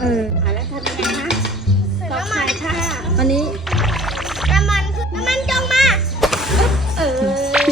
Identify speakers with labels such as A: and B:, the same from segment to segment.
A: เอออ่
B: แล้วทำยังไงคะตอกไข่ค่ะอันนี้น้ำมันน้ำ
A: มันจงมา เอ
B: อ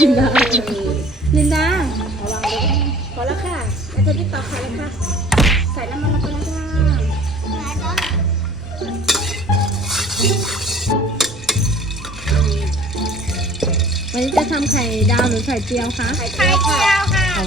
B: ยินดาลินดาระวังด้วยพอแล้วค่ะแล้วจะอที่ตอกไข่แล้วค่ะ ใส่น้ำมันลงไปแล้วค่ะ
A: วันนี้
C: จะทำไข่ดา
A: วหรื
B: อ
A: ไข่เจีย
B: วคะ
C: ไข่เจีย
A: วค่ะ โอ้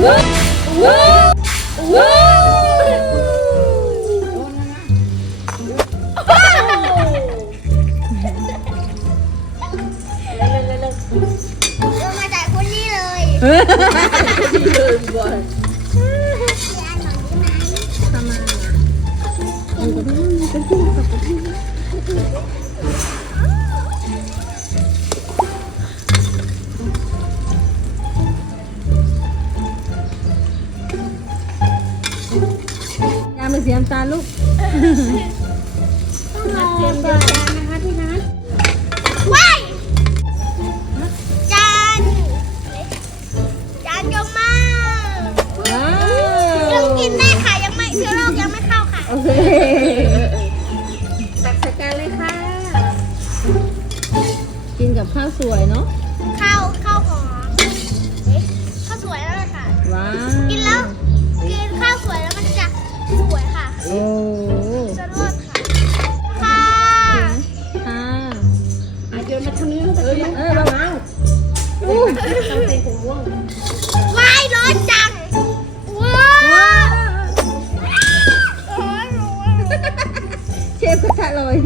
B: เร็วเร็วเร็ว
C: เริ่มาจากคนนี้เลย
A: เฮ้ย
B: ลืมบ่อย
C: ยานหน่อยได้ไหม
A: ก็ต้องมีเป็นที่กับเป็นที่ยามันเสียน้ำตาลลูก
B: นัดเตรียมเดียวกันนะคะที่นัด
C: ว้ายจานจานยงมาก
A: ว้า
C: ยัง
A: ว
C: กินได้ค่ะยังไม่เชื้อโรคยังไม่เข้าค่ะ
A: โอเค
B: ตักใส่กันเลยค่ะ
A: กินกับข้าวสวยเนาะ
C: ว้ายร้อ
B: น
C: จังว้า
A: วเชฟกระทะลอย